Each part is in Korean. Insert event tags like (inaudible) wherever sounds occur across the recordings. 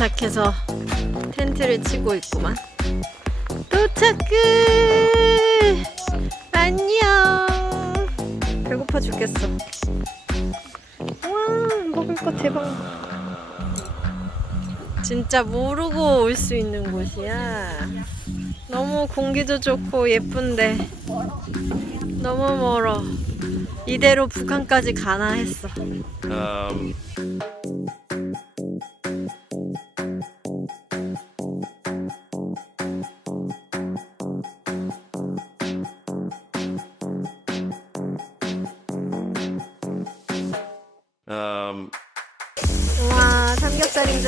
도착해서 텐트를 치고 있구만. 도착 끝! 안녕! 배고파 죽겠어. 와 먹을 거 대박 진짜 모르고 올 수 있는 곳이야 너무 공기도 좋고 예쁜데 너무 멀어 이대로 북한까지 가나 했어 um,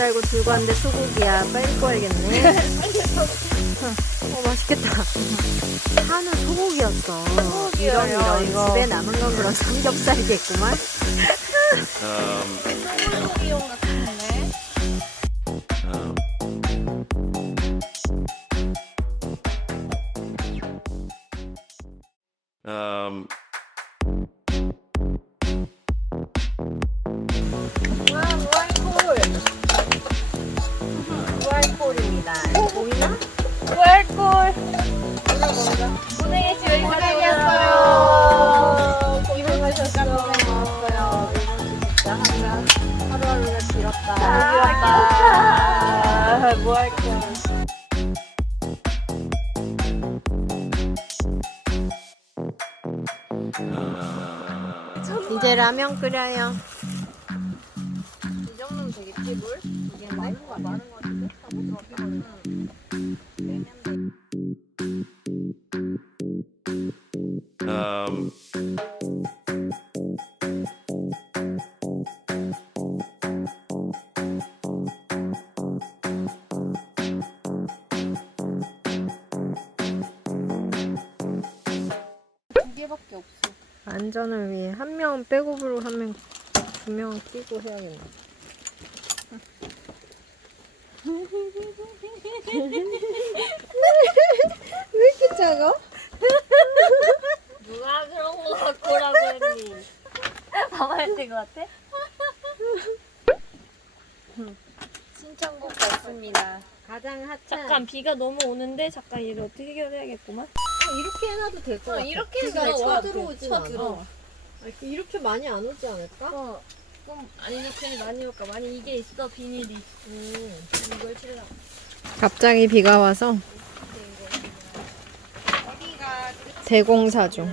줄 알고 들고 왔는데 소고기야. 빨리 꺼야겠네. (laughs) 어 맛있겠다. 파는 소고기였어. 이런 이런. 이거. 집에 남은 건 그런 삼겹살이겠구만. 소고기용 같은데? um, um, 이제 라면 끓여요 이 정도면 되겠지 물? 이게 많은 거 같은데? 다 안전을 위해 한명 백업으로 하면 두명 끼고 해야겠네 (laughs) 왜 이렇게 작아? 누가 그런 거 갖고 오라고 했니? 봐봐야 될것 같아? 신청곡 왔습니다 가장 핫한 잠깐 비가 너무 오는데 잠깐 얘를 어떻게 해결해야겠구만. 어, 이렇게 해놔도 될 것 같아 이렇게 비가 해서 쳐쳐 들어오진 쳐. 아, 이렇게 많이 안 오지 않을까? 어, 좀 아니 괜히 많이 올까? 많이 이게 있어 비닐이. 음. 이걸 치려고. 갑자기 비가 와서 대공사 중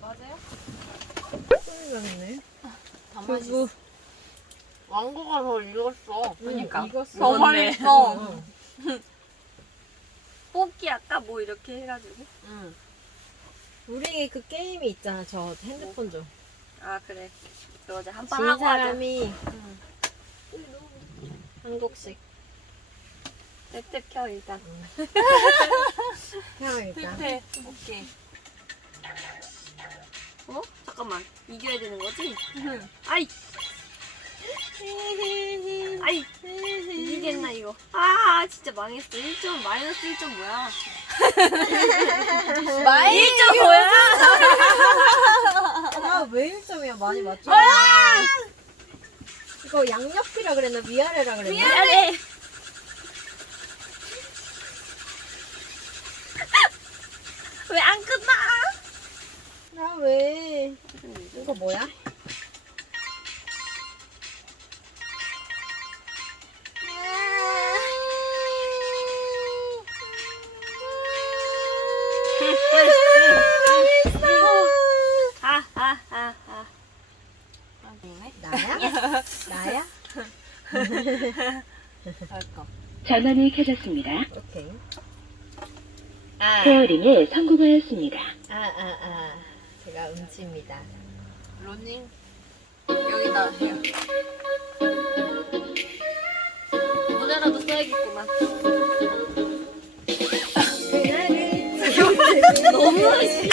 맞아요? 소리가 나네 다 두부 왕고가 더 익었어 그러니까 더 맛있어 뽑기 아까 뭐 이렇게 해가지고. 응. 우리 그 게임이 있잖아 저 핸드폰 좀 아 그래. 그거 이제 한 판 진 하고 하자. 사람이 한 곡씩 냅냅 켜 일단. 해야겠다 네. (laughs) 오케이. 어? 잠깐만. 이겨야 되는 거지? 아이. 아이. 이기겠나 이거. 아 진짜 망했어. 1점 마이너스 1점 뭐야? (laughs) 마이 1점 뭐야? 아왜 1점이야 많이 맞춰 이거 양옆이라 그랬나 위아래라 그랬나 미안해. 왜 안 끝나? 아 왜 이거 뭐야? 나야? 나야? 전원이 켜졌습니다. 오케이 아, 페어링에 성공하였습니다. 아, 아, 아. 제가 음치입니다. 로닝 여기다 해요 모자라도 써야겠구만. 그날을 너무 심한데.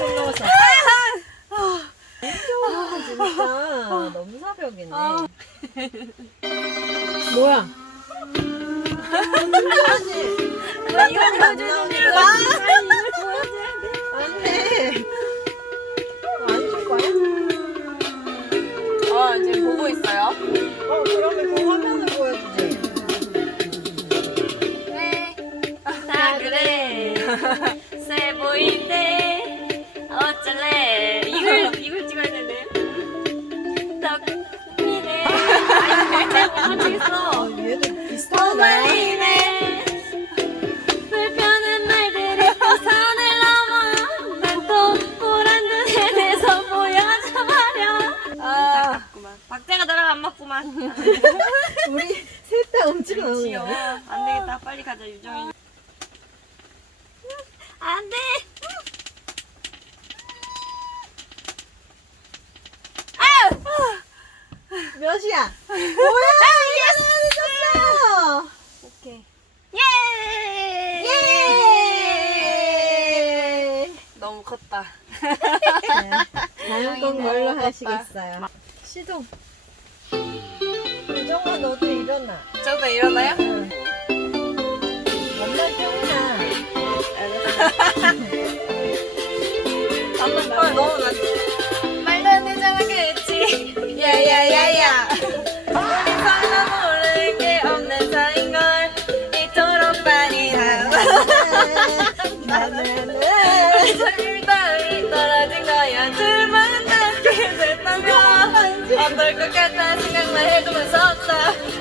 야나 100도 못 넘었어 아 진짜 너무 사벽이네. 뭐야? 이거 보여줘야 (laughs) 우리 셋다 음치가 나오는 귀여워 안 되겠다. 빨리 가자 유정이. 안 돼. 몇이야? 뭐야? 이게 늦었어 오케이. 예! 너무 컸다. 다음 건 뭘로 하시겠어요? 시동 너도 일어나. 저도 일어나요? 엄마 깨우나. 한번 헐 너무 나 말도 안 되잖아 그치 야야야야. 서로 모르는 게 없는 사이인걸 이토록 빨리 나는 사실 (laughs) 따위 떨어진 거야. 둘만 남게 됐다면 어떨 것 같아 생각만 무섭다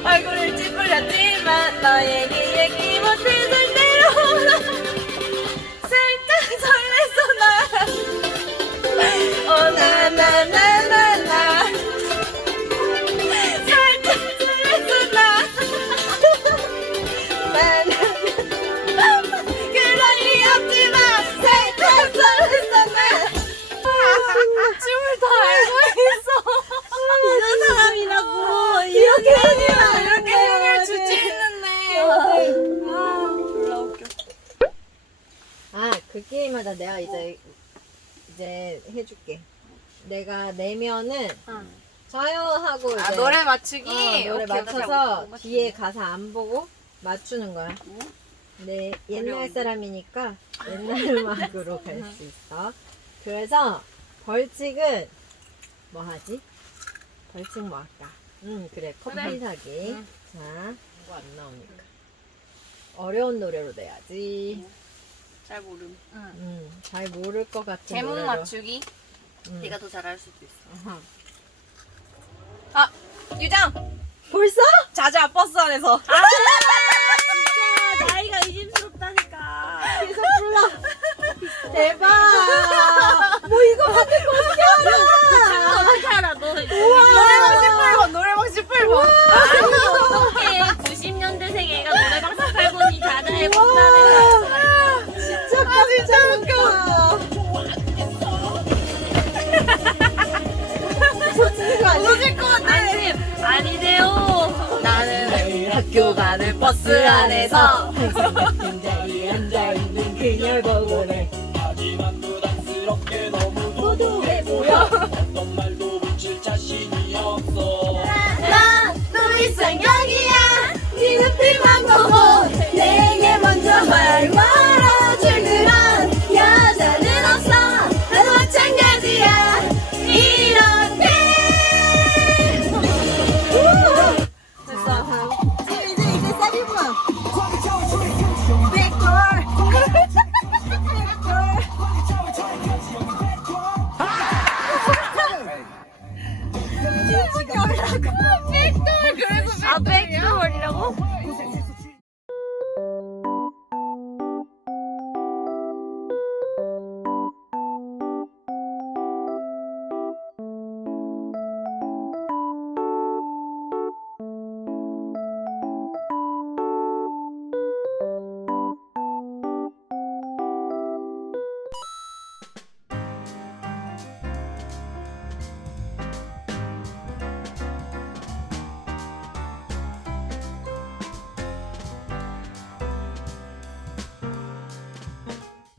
얼굴을 찌푸렸지만 너 얘기 못해 절 그 게임하다 내가 이제 이제 해줄게 내가 내면은 자요하고 이제 아 노래 맞추기 어, 노래 오케이, 맞춰서. 뒤에 가사 안 보고 맞추는 거야. 네, 옛날 어려운데? 사람이니까 옛날 (laughs) 음악으로 갈 수 있어. 그래서 벌칙은 뭐 하지? 벌칙 뭐 할까? 응, 그래. 커피 그래. 사기. 응. 자, 이거 안 나오니까. 어려운 노래로 내야지. 잘 모름 음, 잘 모를 것 같은 제목 노래로. 맞추기 음. 네가 더 잘할 수도 있어. 아 유장 벌써? 자자 버스 안에서 학교 가는 버스 안에서. 항상 같은 자리에 앉아있는 그녀를 보고는 모두 왜 보여. 나너 이상형이야 네